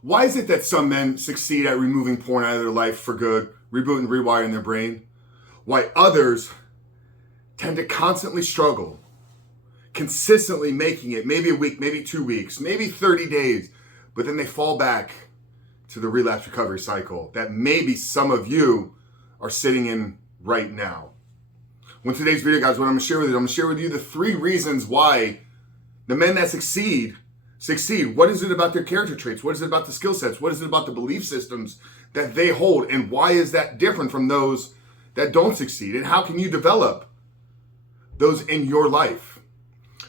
Why is it that some men succeed at removing porn out of their life for good, rebooting and rewiring their brain, while others tend to constantly struggle, consistently making it, maybe a week, maybe 2 weeks, maybe 30 days, but then they fall back to the relapse recovery cycle that maybe some of you are sitting in right now? Well, in today's video, guys, what I'm going to share with you, I'm going to share with you the 3 reasons why the men that succeed. What is it about their character traits? What is it about the skill sets? What is it about the belief systems that they hold? And why is that different from those that don't succeed? And how can you develop those in your life?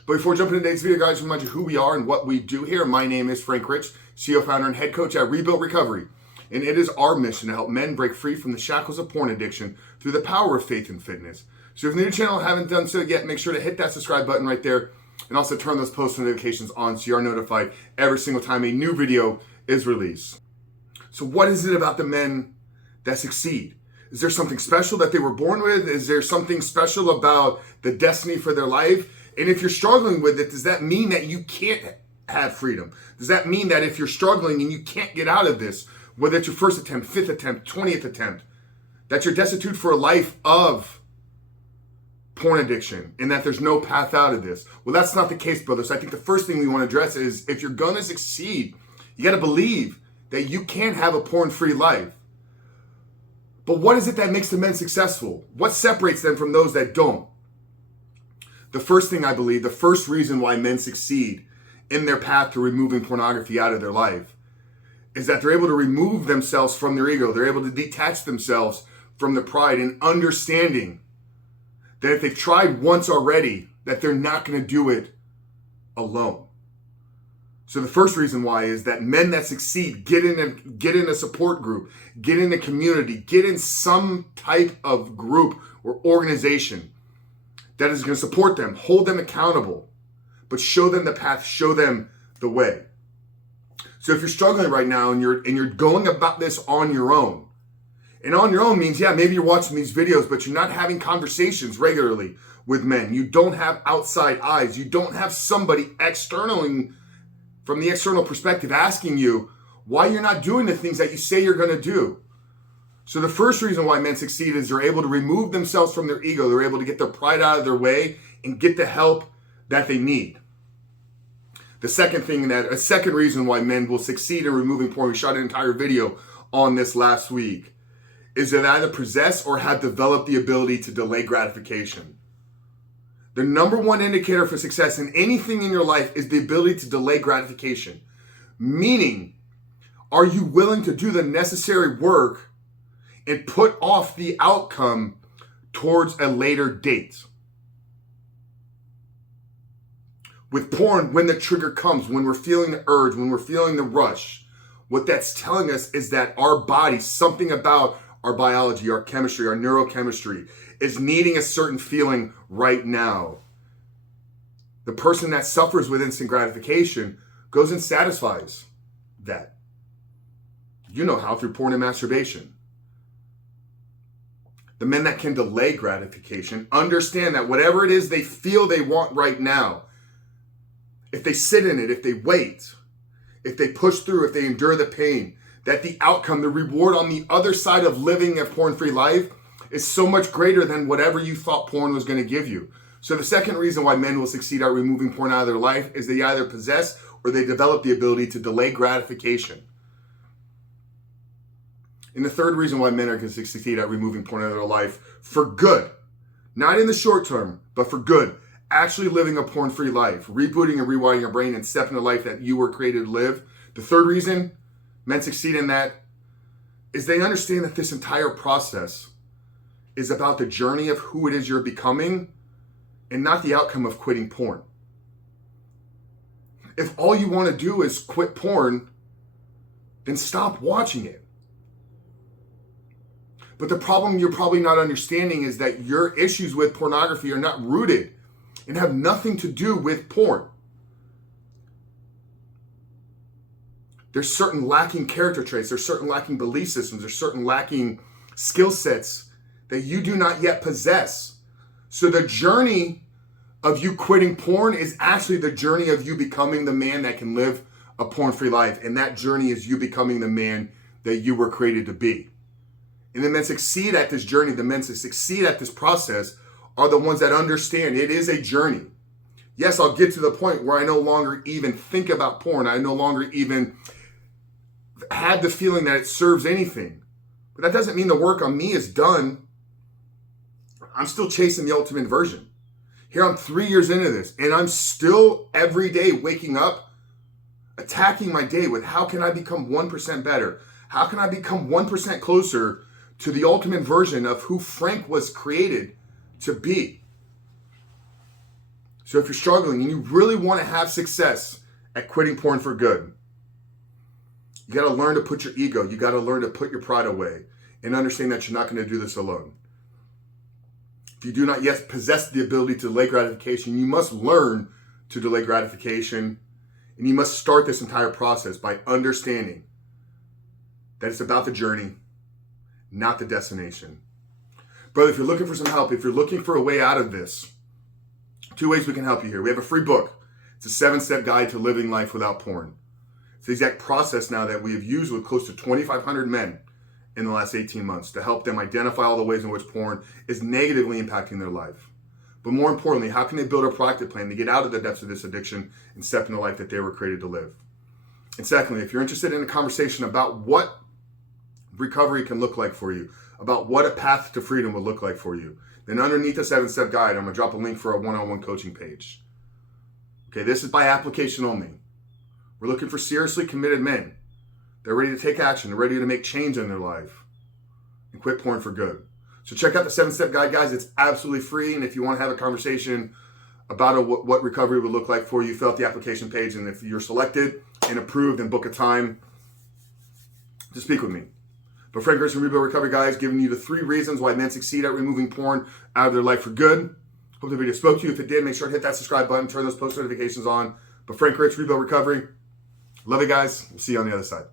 But before jumping into today's video, guys, remind you who we are and what we do here. My name is Frank Rich, CEO, founder, and head coach at Rebuilt Recovery. And it is our mission to help men break free from the shackles of porn addiction through the power of faith and fitness. So if you're new to the channel and haven't done so yet, make sure to hit that subscribe button right there. And also turn those post notifications on so you are notified every single time a new video is released. So what is it about the men that succeed? Is there something special that they were born with? Is there something special about the destiny for their life? And if you're struggling with it, does that mean that you can't have freedom? Does that mean that if you're struggling and you can't get out of this, whether it's your first attempt, 5th attempt, 20th attempt, that you're destitute for a life of porn addiction and that there's no path out of this? Well, that's not the case, brother. So I think the first thing we want to address is if you're going to succeed, you got to believe that you can have a porn-free life. But what is it that makes the men successful? What separates them from those that don't? The first thing I believe, the first reason why men succeed in their path to removing pornography out of their life is that they're able to remove themselves from their ego. They're able to detach themselves from their pride and understanding that if they've tried once already, that they're not going to do it alone. So the first reason why is that men that succeed get in a support group, get in a community, get in some type of group or organization that is going to support them, hold them accountable, but show them the path, show them the way. So if you're struggling right now and you're going about this on your own, and on your own means, yeah, maybe you're watching these videos, but you're not having conversations regularly with men. You don't have outside eyes. You don't have somebody externally, from the external perspective, asking you why you're not doing the things that you say you're going to do. So the first reason why men succeed is they're able to remove themselves from their ego. They're able to get their pride out of their way and get the help that they need. A second reason why men will succeed in removing porn, we shot an entire video on this last week, is that either possess or have developed the ability to delay gratification. The number one indicator for success in anything in your life is the ability to delay gratification. Meaning, are you willing to do the necessary work and put off the outcome towards a later date? With porn, when the trigger comes, when we're feeling the urge, when we're feeling the rush, what that's telling us is that our body, something about our biology, our chemistry, our neurochemistry is needing a certain feeling right now. The person that suffers with instant gratification goes and satisfies that. You know how, through porn and masturbation. The men that can delay gratification understand that whatever it is they feel they want right now, if they sit in it, if they wait, if they push through, if they endure the pain, that the outcome, the reward on the other side of living a porn-free life is so much greater than whatever you thought porn was going to give you. So the second reason why men will succeed at removing porn out of their life is they either possess or they develop the ability to delay gratification. And the third reason why men are going to succeed at removing porn out of their life for good, not in the short term, but for good, actually living a porn-free life, rebooting and rewiring your brain and stepping the life that you were created to live. The third reason men succeed in that is they understand that this entire process is about the journey of who it is you're becoming and not the outcome of quitting porn. If all you want to do is quit porn, then stop watching it. But the problem you're probably not understanding is that your issues with pornography are not rooted and have nothing to do with porn. There's certain lacking character traits, there's certain lacking belief systems, there's certain lacking skill sets that you do not yet possess. So the journey of you quitting porn is actually the journey of you becoming the man that can live a porn-free life. And that journey is you becoming the man that you were created to be. And the men succeed at this journey, the men that succeed at this process are the ones that understand it is a journey. Yes, I'll get to the point where I no longer even think about porn. I no longer even have the feeling that it serves anything. But that doesn't mean the work on me is done. I'm still chasing the ultimate version. Here I'm 3 years into this, and I'm still every day waking up, attacking my day with how can I become 1% better? How can I become 1% closer to the ultimate version of who Frank was created to be? So if you're struggling and you really want to have success at quitting porn for good, you got to learn to put your ego, you got to learn to put your pride away and understand that you're not going to do this alone. If you do not yet possess the ability to delay gratification, you must learn to delay gratification, and you must start this entire process by understanding that it's about the journey, not the destination. Brother, if you're looking for some help, if you're looking for a way out of this, 2 ways we can help you here. We have a free book. It's a 7-step guide to living life without porn. It's the exact process now that we have used with close to 2,500 men in the last 18 months to help them identify all the ways in which porn is negatively impacting their life. But more importantly, how can they build a proactive plan to get out of the depths of this addiction and step into the life that they were created to live? And secondly, if you're interested in a conversation about what recovery can look like for you, about what a path to freedom would look like for you, then underneath the 7-step guide, I'm going to drop a link for a one-on-one coaching page. Okay, this is by application only. We're looking for seriously committed men. They're ready to take action. They're ready to make change in their life and quit porn for good. So check out the 7-step guide, guys. It's absolutely free. And if you want to have a conversation about what recovery would look like for you, fill out the application page. And if you're selected and approved, then book a time to speak with me. But Frank Chris from Rebuild Recovery, guys, giving you the 3 reasons why men succeed at removing porn out of their life for good. Hope the video spoke to you. If it did, make sure to hit that subscribe button, turn those post notifications on. But Frank Rich, Rebuild Recovery. Love you guys. We'll see you on the other side.